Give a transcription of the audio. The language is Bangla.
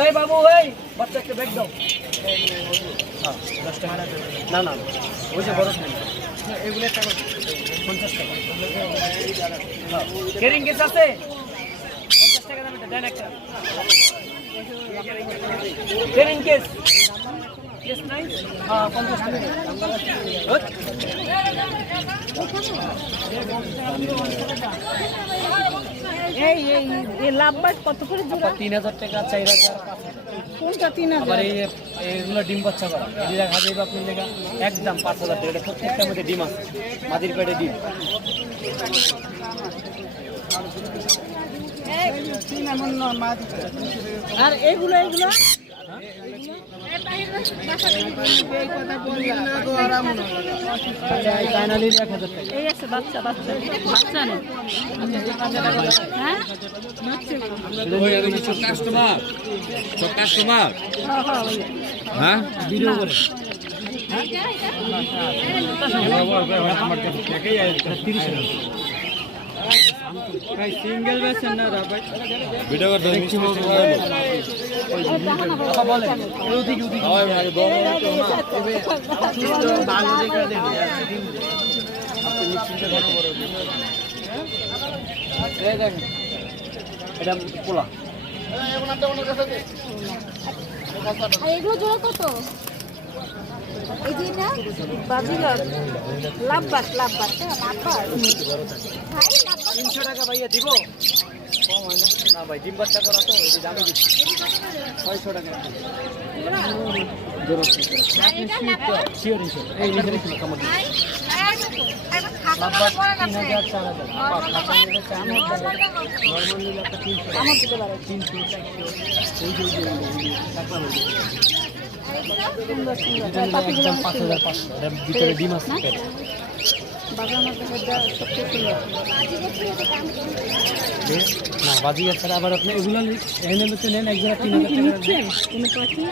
এই বাবু এই বাচ্চাকে ব্যাগ দাও। না না ওই যে বড় এগুলো টাকা পঞ্চাশ টাকা। কেরিং কেস আছে? কেরিং কেস কেস নাই পঞ্চাশ। এই এই এই লাভবাস কত করে জোড়া তিন হাজার টাকা, চার হাজার। কোনটা তিন হাজার এই এইগুলো ডিম বাচ্চা করা। যে হাজার আপনার লেখা একদম পাঁচ হাজার টাকা। এটা প্রত্যেকটার মধ্যে ডিম আছে। মাটির পেটে ডিম। আর এগুলো এগুলো? বাচ্চা বাচ্চা। বাচ্চা নেই। হ্যাঁ? কাস্টমার কাস্টমার হ্যাঁ, ভিডিও তিরিশ ভাই সিঙ্গেল বেছেন না ভাই। ভিডিও করতে কথা বলেন। ওদিকে ওদিকে ভালো দেখে দেন আপনি নিশ্চিন্তে থাকতে এই দেখেন এটা পোলা। আর এগুলো জোড়া কত? এই যে এটা বাজিগর। লাভবাস লাভবাস হ্যাঁ, ভাই তিনশো টাকা ভাইয়া দিব কম হয় না না ভাই ডিম বাচ্চা করা তো এই যে দামে দিচ্ছি ছয়শো টাকা ওই ওই ওই হয়ে ভিতরে ডিম আছে না বাজিগার ছাড়া আবার আপনি এগুলো নেন এক জায়গায় তিন হাজার টাকা। নিচ্ছেন? কোনো পাখি